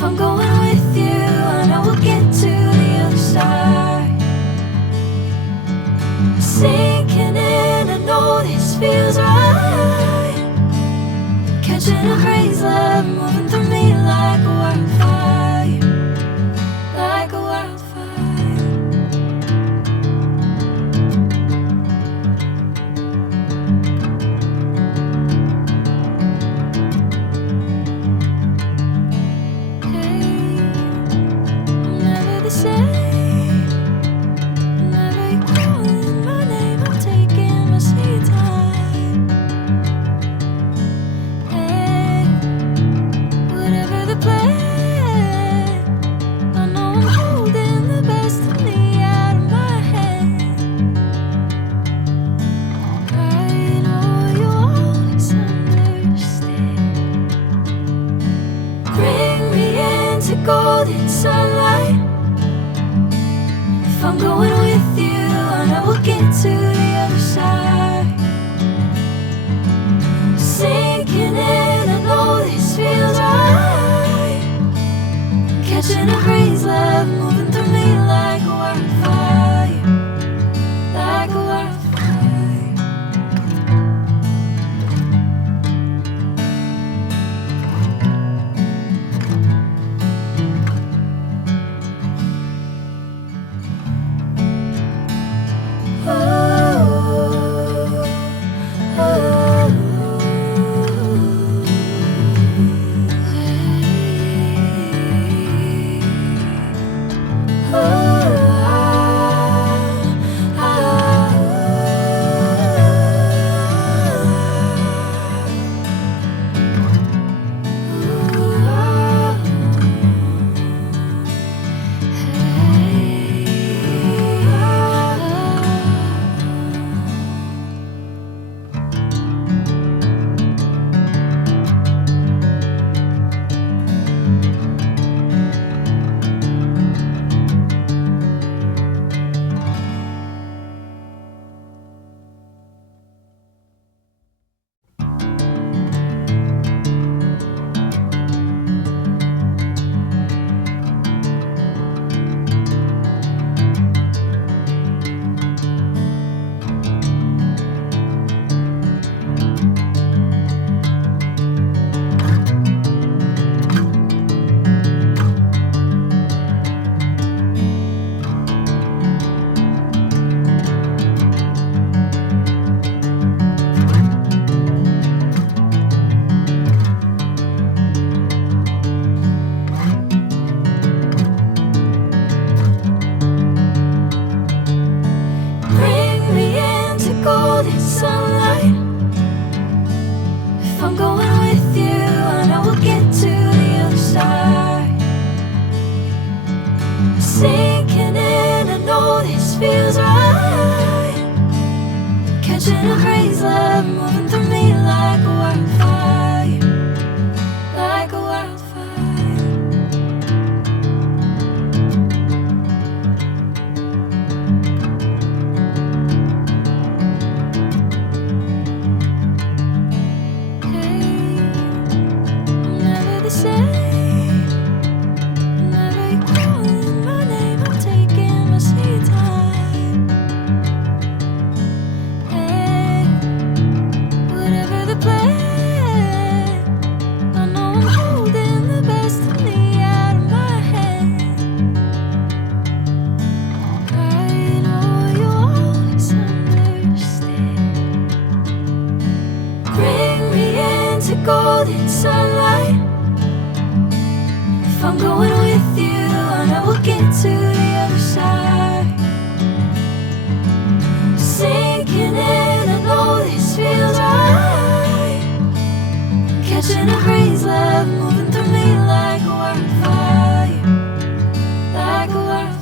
If I'm going with you, I know we'll get to the other side. Sinking in, I know this feels right. Catching a crazy love, moving through me like a wildfire, like a wildfire. Golden sunlight. If I'm going with you, I know we'll get to the other side. Sinking in, I know this feels right. Catching a crazy love, moving through me like a wildfire, like a wildfire. Sinking in, I know this feels right. Catching a crazy love, moving through me like a wildfire, like a wildfire. Hey, I'm never the same. Golden sunlight. If I'm going with you, I know we'll get to the other side. Sinking in, I know this feels right. Catching a crazy love, moving through me like a wildfire, like a wildfire.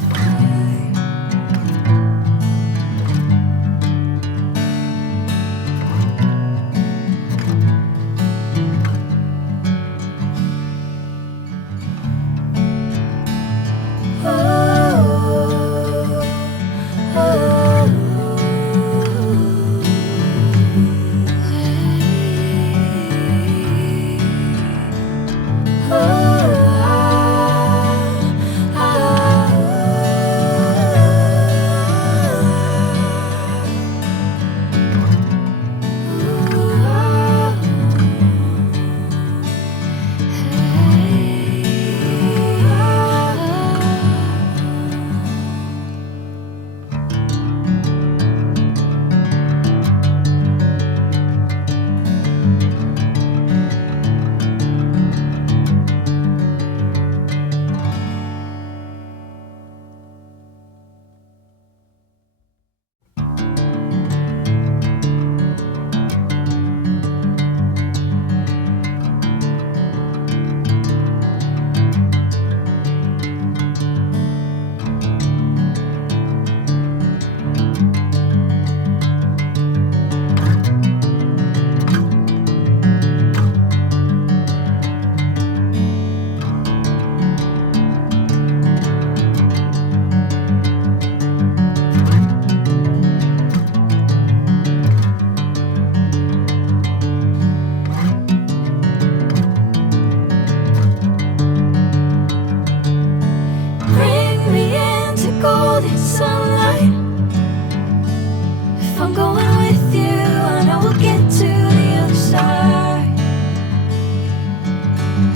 I'm going with you, I know we'll get to the other side.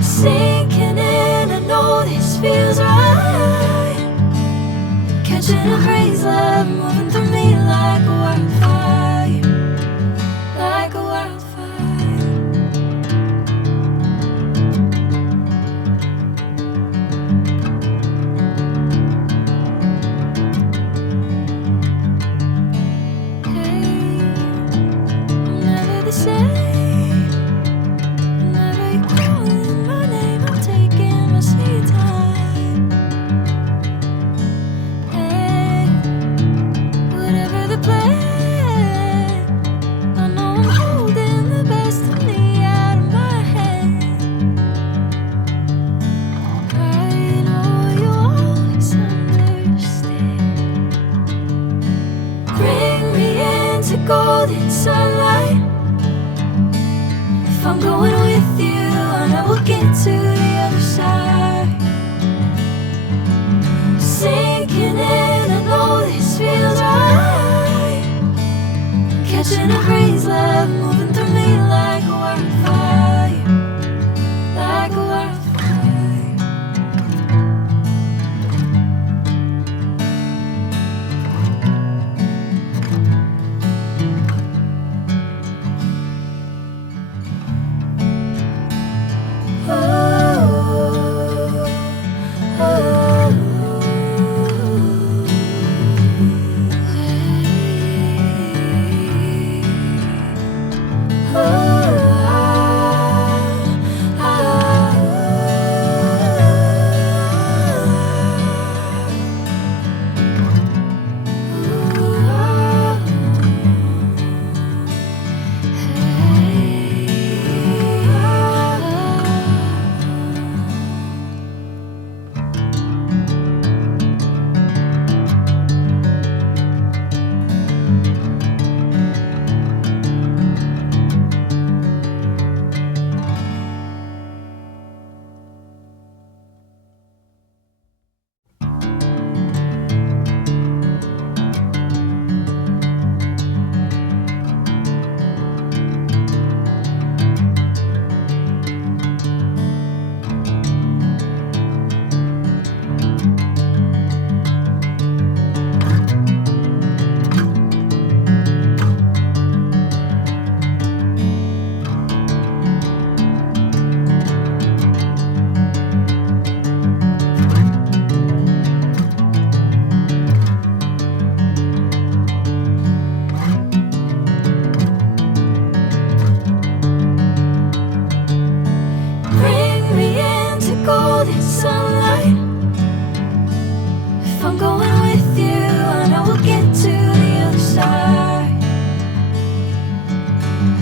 Sinking in, I know this feels right. Catching a breeze, love moving through me like a wildfire, like a wildfire. Golden sunlight. If I'm going with you, I know we'll get to the other side. Sinking in, I know this feels right. Catching a breeze, love moving through me like a wildfire, like a wildfire.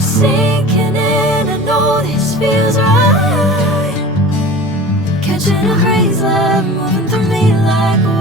Sinking in, I know this feels right. Catching a breeze, love moving through me like a